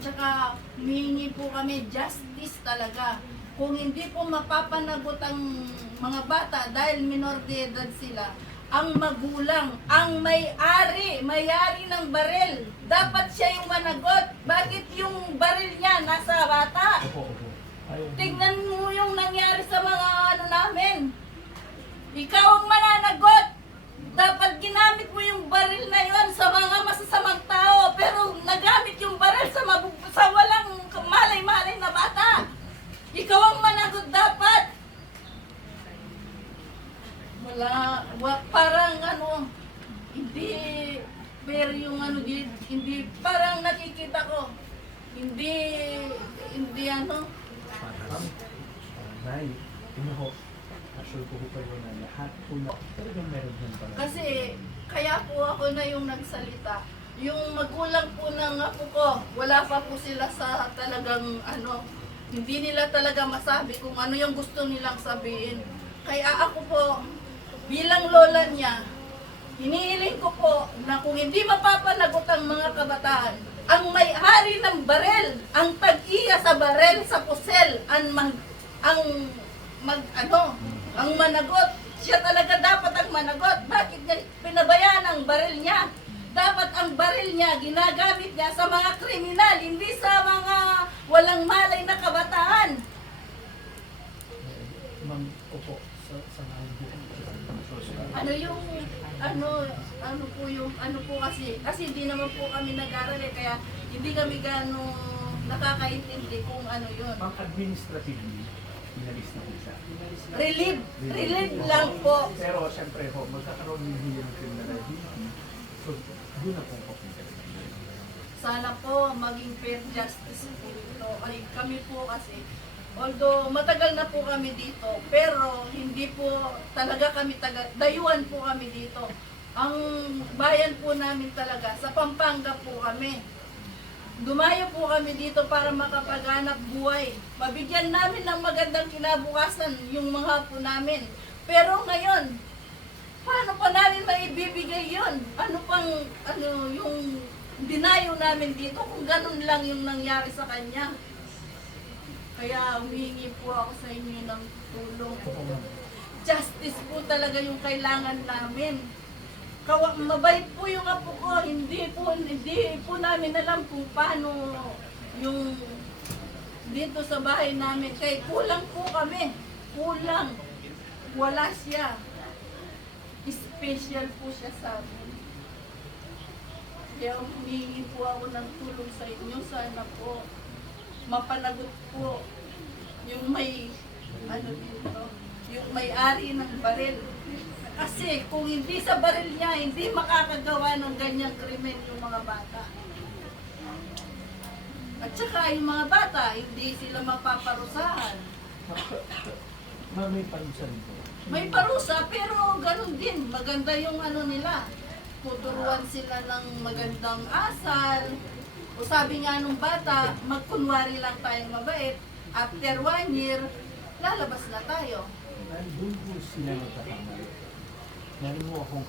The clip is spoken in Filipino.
Tsaka humingi po kami justice talaga. Kung hindi po mapapanagot ang mga bata dahil minor de edad sila, ang magulang, ang may-ari ng baril, dapat siya yung managot. Bakit yung baril niya nasa bata? Tingnan mo yung nangyari sa mga ano namin. Ikaw ang mananagot. Dapat ginamit mo yung baril na yun sa mga masasamang tao, pero nagamit yung baril sa walang malay-malay na bata. Ikaw ang managot dapat. Parang ano, hindi, pero yung ano, hindi, parang nakikita ko, hindi ano. Nay, assure ko po kayo na lahat po na talagang meron din pala. Kasi kaya po ako na yung nagsalita. Yung magulang po ng apo ko, wala pa po sila sa talagang ano, hindi nila talaga masabi kung ano yung gusto nilang sabihin. Kaya ako po, bilang lola niya, hinihiling ko po na kung hindi mapapanagot ang mga kabataan, ang may-ari ng barel, ang tag-iya sa barel sa pusel, ang managot. Siya talaga dapat ang managot. Bakit niya pinabayaan ang baril niya? Dapat ang baril niya ginagamit niya sa mga kriminal, hindi sa mga walang malay na kabataan. Ma'am, opo, sa Ano po yung, kasi hindi naman po kami nag-aral kaya hindi kami gano'ng nakakaintindi kung ano yun. Ma'am, administratively, inalis na po siya. Relieve lang po. Pero siyempre po, magkakaroon din niya ng criminal liability. So, doon na po po. Sana po maging fair justice po ito. Ay, kami po kasi, although matagal na po kami dito, pero hindi po talaga kami dayuhan po kami dito. Ang bayan po namin talaga, sa Pampanga po kami. Dumayo po kami dito para makapaghanap buhay. Mabigyan namin ng magandang kinabukasan yung mga po namin. Pero ngayon, paano pa namin maibibigay yun? Yung dinayo namin dito kung ganun lang yung nangyari sa kanya. Kaya humingi po ako sa inyo ng tulong. Justice po talaga yung kailangan namin. Mabait po yung apo ko, hindi po namin alam kung paano yung dito sa bahay namin. Kaya kulang po kami. Kulang. Wala siya. Special po siya sa amin. Kaya humingi po ako ng tulong sa inyo. Sana po mapanagot po yung yung may-ari ng baril. Kasi kung hindi sa baril niya, hindi makakagawa ng ganyang krimen yung mga bata. At saka yung mga bata, hindi sila mapaparusahan. May parusa rin po. May parusa, pero ganun din. Maganda yung ano nila. Tuturuan sila ng magandang asal. O sabi nga nung bata, magkunwari lang tayong mabait. After 1 year, lalabas na tayo. Doon po sila nagkakamali. Meron mo akong